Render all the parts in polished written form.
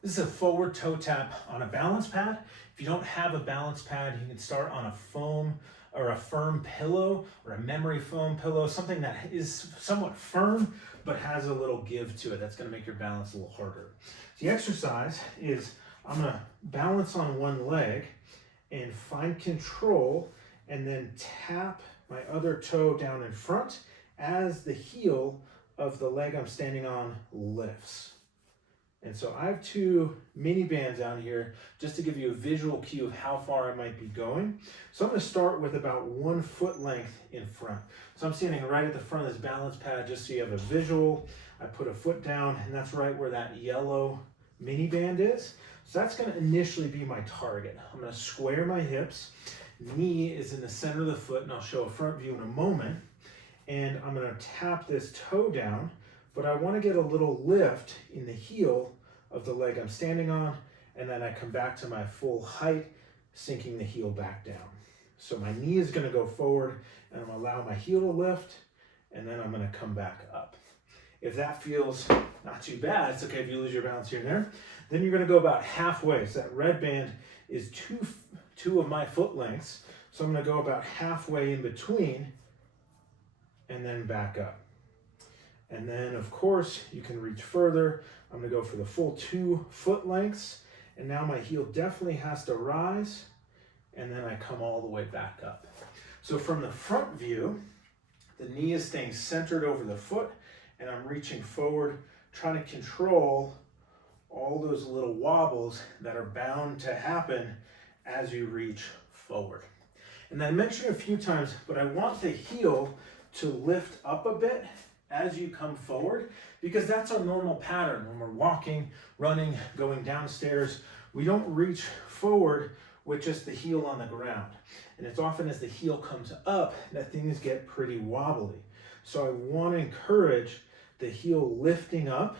This is a forward toe tap on a balance pad. If you don't have a balance pad, you can start on a foam or a firm pillow or a memory foam pillow, something that is somewhat firm but has a little give to it. That's going to make your balance a little harder. The exercise is I'm going to balance on one leg and find control and then tap my other toe down in front as the heel of the leg I'm standing on lifts. And so I have two mini bands out here just to give you a visual cue of how far I might be going. So I'm going to start with about 1 foot length in front. So I'm standing right at the front of this balance pad just so you have a visual. I put a foot down and that's right where that yellow mini band is. So that's going to initially be my target. I'm going to square my hips. Knee is in the center of the foot, and I'll show a front view in a moment. And I'm going to tap this toe down, but I want to get a little lift in the heel of the leg I'm standing on, and then I come back to my full height, sinking the heel back down. So my knee is going to go forward, and I'm going to allow my heel to lift, and then I'm going to come back up. If that feels not too bad, it's okay if you lose your balance here and there. Then you're going to go about halfway. So that red band is two of my foot lengths. So I'm going to go about halfway in between and then back up. And then, of course, you can reach further. I'm going to go for the full 2 foot lengths. And now my heel definitely has to rise. And then I come all the way back up. So from the front view, the knee is staying centered over the foot. And I'm reaching forward, trying to control all those little wobbles that are bound to happen as you reach forward. And I mentioned a few times, but I want the heel to lift up a bit as you come forward, because that's our normal pattern. When we're walking, running, going downstairs, we don't reach forward with just the heel on the ground. And it's often as the heel comes up that things get pretty wobbly. So I want to encourage the heel lifting up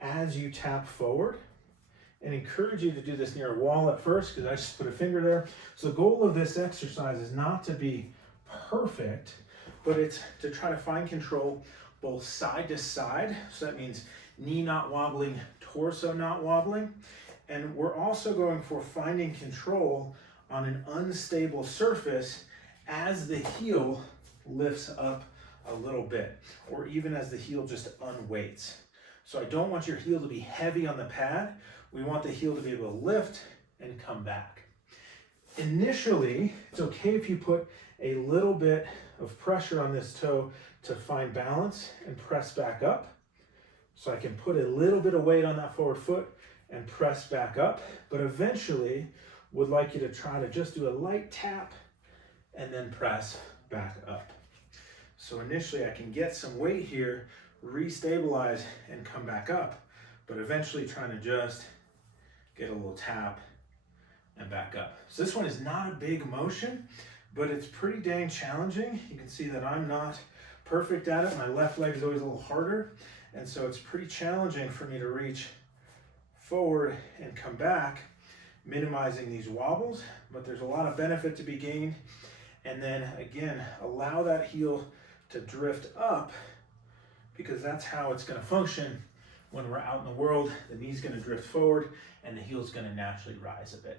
as you tap forward, and encourage you to do this near a wall at first, because I just put a finger there. So the goal of this exercise is not to be perfect, but it's to try to find control both side to side. So that means knee not wobbling, torso not wobbling. And we're also going for finding control on an unstable surface as the heel lifts up a little bit, or even as the heel just unweights. So I don't want your heel to be heavy on the pad. We want the heel to be able to lift and come back. Initially, it's okay if you put a little bit of pressure on this toe to find balance and press back up. So I can put a little bit of weight on that forward foot and press back up, but eventually would like you to try to just do a light tap and then press back up. So initially I can get some weight here, restabilize and come back up, but eventually trying to just get a little tap and back up. So this one is not a big motion, but it's pretty dang challenging. You can see that I'm not perfect at it. My left leg is always a little harder, and so it's pretty challenging for me to reach forward and come back, minimizing these wobbles, but there's a lot of benefit to be gained. And then again, allow that heel to drift up, because that's how it's going to function when we're out in the world. The knee's going to drift forward and the heel's going to naturally rise a bit.